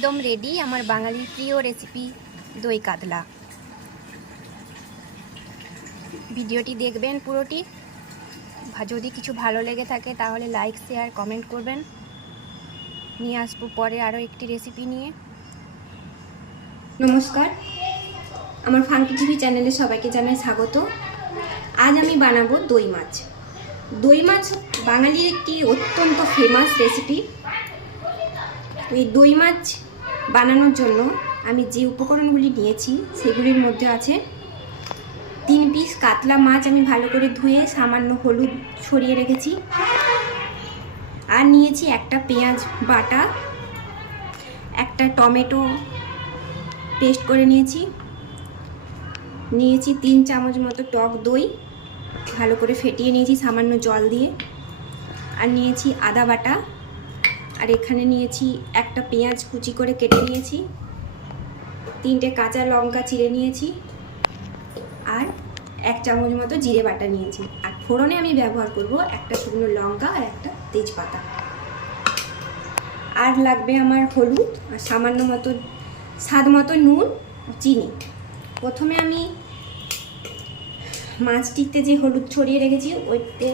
একদম রেডি আমার বাঙালির প্রিয় রেসিপি দই কাতলা। ভিডিওটি দেখবেন পুরোটি। যদি কিছু ভালো লেগে থাকে তাহলে লাইক শেয়ার কমেন্ট করবেন। নিয়ে আসবো পরে আরও একটি রেসিপি নিয়ে। নমস্কার, আমার ফাঙ্কি টিভি চ্যানেলে সবাইকে জানাই স্বাগত। আজ আমি বানাবো দই মাছ। দই মাছ বাঙালির একটি অত্যন্ত ফেমাস রেসিপি। এই দই মাছ বানানোর জন্য আমি যে উপকরণগুলি নিয়েছি সেগুলির মধ্যে আছে 3 পিস কাতলা মাছ আমি ভালো করে ধুয়ে সামান্য হলুদ ছড়িয়ে রেখেছি, আর নিয়েছি একটা পেঁয়াজ বাটা, একটা টমেটো পেস্ট করে নিয়েছি, 3 চামচ মতো টক দই ভালো করে ফেটিয়ে নিয়েছি সামান্য জল দিয়ে, আর নিয়েছি আদা বাটা, আর এখানে নিয়েছি একটা পেঁয়াজ কুচি করে কেটে নিয়েছি, 3টে কাঁচা লঙ্কা চিড়ে নিয়েছি, আর 1 চামচ মতো জিরে বাটা নিয়েছি। আর ফোড়নে আমি ব্যবহার করব একটা শুকনো লঙ্কা আর একটা তেজপাতা। আর লাগবে আমার হলুদ আর সামান্য মতো স্বাদ মতো নুন, চিনি। প্রথমে আমি মাছটিতে যে হলুদ ছড়িয়ে রেখেছি ওইতে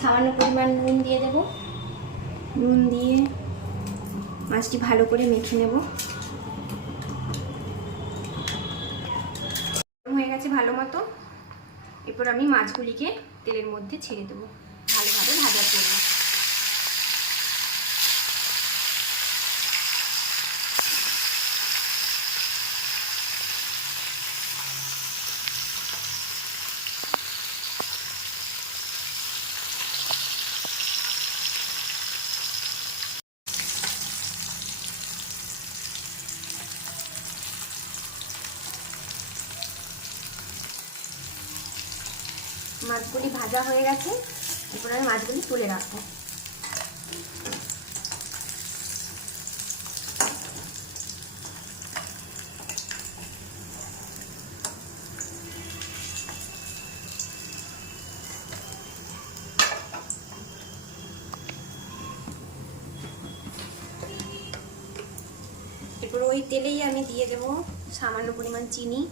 সামান্য পরিমাণ নুন দিয়ে দেব। নুন দিয়ে মাছটি ভালো করে মেখে নেব। হয়ে গেছে ভালো মতো। এরপর আমি মাছগুলিকে তেলের মধ্যে ছেড়ে দেবো ভালোভাবে ভাজার জন্য। মাছগুলি ভাজা হয়ে গেছে, এরপর আমি মাছগুলি তুলে রাখবো। এরপর ওই তেলেই আমি দিয়ে দেবো সামান্য পরিমাণ চিনি,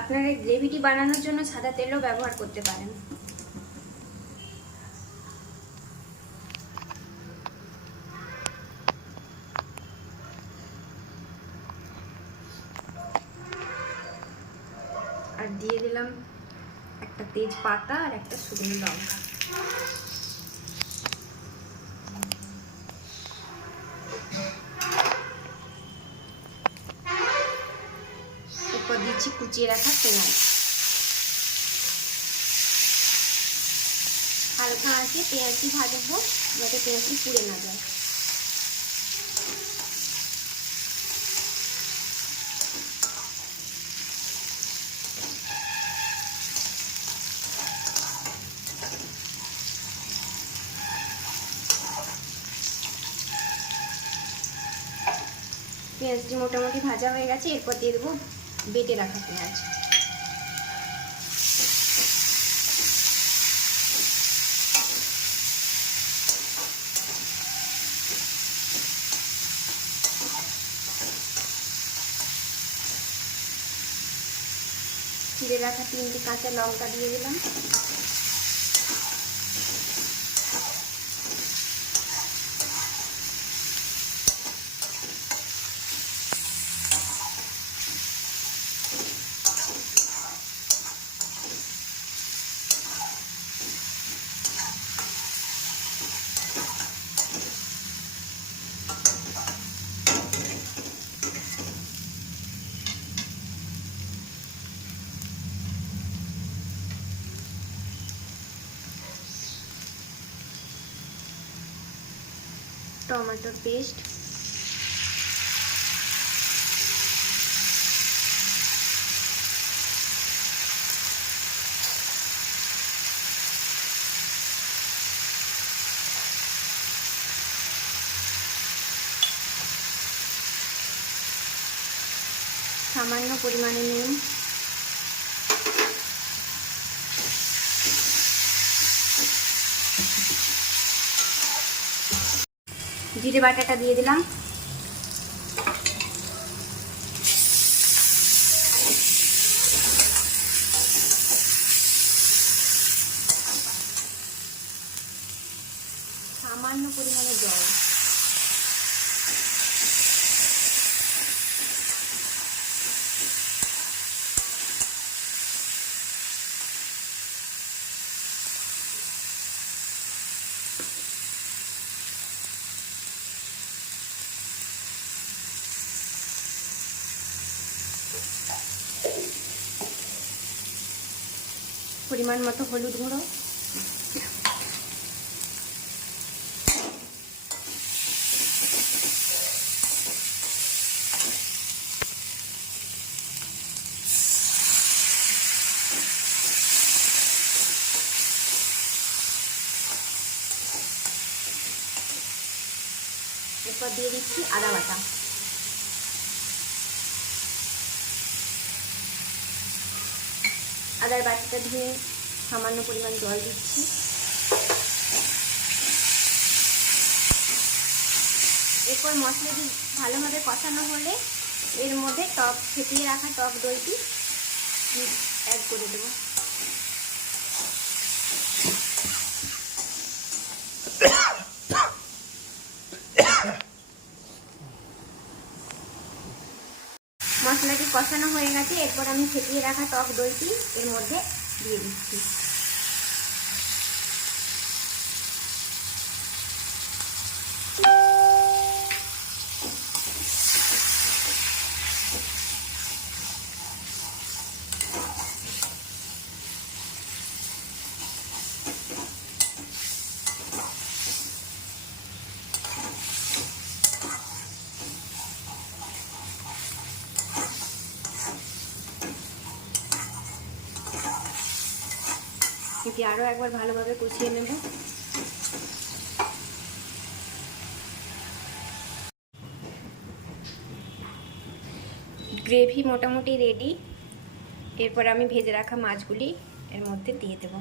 আপনারা এই গ্রেভিটি বানানোর জন্য সাদা তেলও ব্যবহার করতে পারেন। আর দিয়ে দিলাম একটা তেজপাতা আর একটা শুকনো লঙ্কা। এরপর দিচ্ছি কুচিয়ে রাখা পেঁয়াজ। হালকা আঁচে পেঁয়াজটি ভাজবো যাতে পেঁয়াজটি পুড়ে না যায়। পেঁয়াজটি মোটামুটি ভাজা হয়ে গেছে, এরপর দিয়ে দেবো বেটে রাখা পেঁয়াজ। চিড়ে রাখা 3টে কাঁচা লঙ্কা দিয়ে দিলাম। টমেটোর পেস্ট, সামান্য পরিমাণে নুন, জিরে বাটাটা দিয়ে দিলাম। সামান্য পরিমাণে জল। পরিমাণ মতো হলুদ গুঁড়ো, এরপর দিয়ে দিচ্ছি আদা বাটা। আদার বাটিটা ধুয়ে সামান্য পরিমাণ জল দিচ্ছি। এরপর মশলাটি ভালোভাবে কষানো হলে এর মধ্যে ফেটিয়ে রাখা টক দইটি অ্যাড করে দেবো। মশলাটি কষানো হয়ে গেছে, এরপর আমি ফেটিয়ে রাখা টক দইটি এর মধ্যে দিয়ে দিচ্ছি। এটি আরও একবার ভালোভাবে কষিয়ে নেব। গ্রেভি মোটামুটি রেডি। এরপর আমি ভেজে রাখা মাছগুলি এর মধ্যে দিয়ে দেব।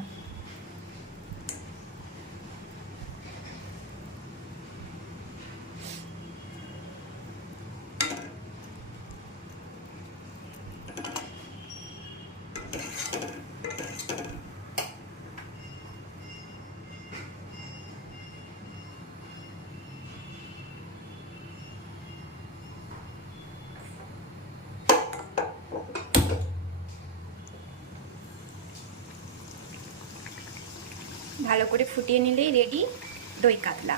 ভালো করে ফুটিয়ে নিলেই রেডি দই কাতলা।